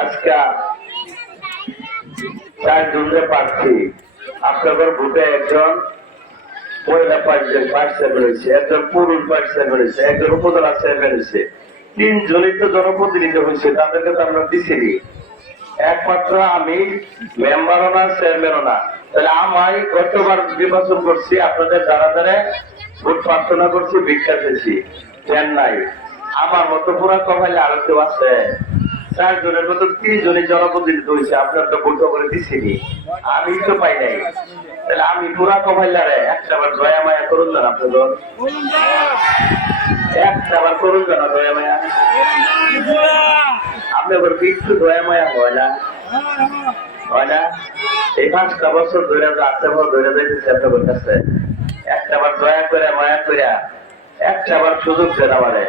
আজকে 4 জুনে প্রার্থী আপনাদের ভোটে একজন মহিলা চেয়ারম্যান হয়েছে, একজন পুরুষ চেয়ারম্যান হয়েছে, একজন উপজেলা চেয়ারম্যান হয়েছে, 3 জনই তো জনপ্রতিনিধি হয়েছে, তাদেরকে তো আমরা দিচ্ছি। একমাত্র আমি মেম্বারও না, চেয়ারম্যানও না। তাহলে আমি গতবার নির্বাচন করছি, আপনাদের দ্বারা দ্বারা ভোট প্রার্থনা করছি, ভিক্ষা চেয়েছি, চেন্নাই। আমার মতো পুরা কমাইলে আরো কেউ আছে? 4 জনের মতো 3 জনই জনপ্রতিনিধি হয়েছে, আপনার তো ভোট করে দিচ্ছিনি, আমি তো পাই নাই। তাহলে আমি পুরা কমাইলারে একটা বার দয়া মায়া করুন না, আপনাদের একটা বার করুন না দয়া মায়া। আপনাদের একটু দয়া মায়া হয় না? হয় না? এই 5টা বছর ধরে আটটা বছর ধরে যাইতেছে আপনাদের কাছে, একটা বার দয়া করে মায়া করে একটা বার সুযোগ দেন আমারে।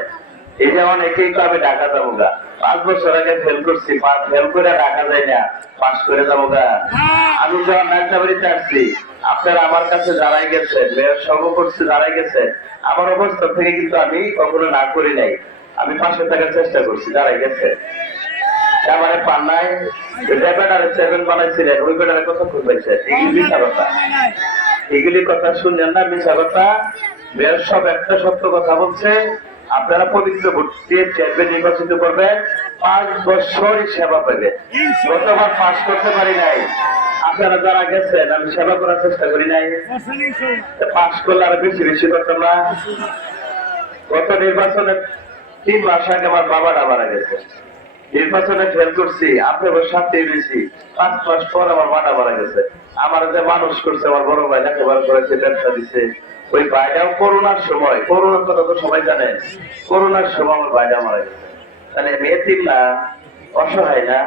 এই যে অনেকেই তো আমি ঢাকা যাবো গা, 5 বছর আগে ফেল করছি, ফেল করে ঢাকা যায় না, পাস করে যাবো গা। আমি যখন নাইটাবাড়িতে আসছি, আপনারা আমার কাছে দাঁড়াই গেছেন, মেয়র সঙ্গ করছে দাঁড়াই গেছেন, আমার অবস্থা থেকে কিন্তু আমি কখনো না করি নাই, আমি পাশে থাকার চেষ্টা করছি, দাঁড়াই গেছে। আমার পান্নায় ব্যাটারে 7 বানাইছিলেন, ওই ব্যাটারে কথা খুঁজেছে, এগুলি মিথ্যা কথা, এগুলি কথা শুনলেন না, মিথ্যা কথা। মেয়র সব একটা সত্য কথা বলছে, আপনারা পবিত্র ভোট দিয়ে চেয়ারম্যান নির্বাচিত করবেন, 5 বছরই সেবা পাবে। গতবার পাস করতে পারি নাই, আপনারা যারা গেছেন আমি সেবা করার চেষ্টা করি নাই, পাস করলে আরো বেশি বেশি করতাম না। গত নির্বাচনে 3 মাস আগে আমার বাবাটা মারা গেছে, নির্বাচনে ফেল করছি, আপনার সাথে বেশি 5 মাস পর আমার মাটা মারা গেছে। আমার যে মানুষ করছে আমার বড় ভাই, লেখাপড়া করেছে, ব্যবসা দিচ্ছে, ওই ভাইটাও করোনার সময়, করোনার কথা তো সবাই জানে, করোনার সময় আমার ভাইটা মারা গেছে। তাহলে মেয়েটির না, অসহায় না,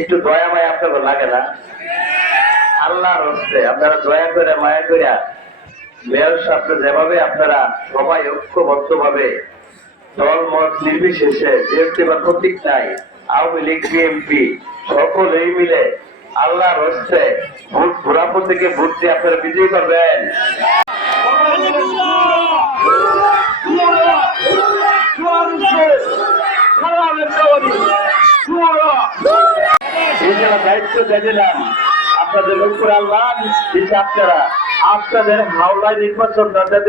একটু দয়া মায়া আপনাদের লাগে না? আল্লাহর হস্তে আপনারা দয়া করে মায়া করে মেয়র সাথে যেভাবে আপনারা সবাই ঐক্যবদ্ধ ভাবে দল মত নির্বিশেষে, যেহেতু এবার প্রতীক নাই, আওয়ামী লীগ বিএনপি সকলেই মিলে আল্লাহর হস্তে ভোট ঘোরাপো থেকে ভোট দিয়ে আপনারা বিজয়ী করবেন। এই যারা দায়িত্ব দিয়ে দিলাম আপনাদের উপর, আল্লাহ আপনারা আপনাদের হাওলায় নির্বাচন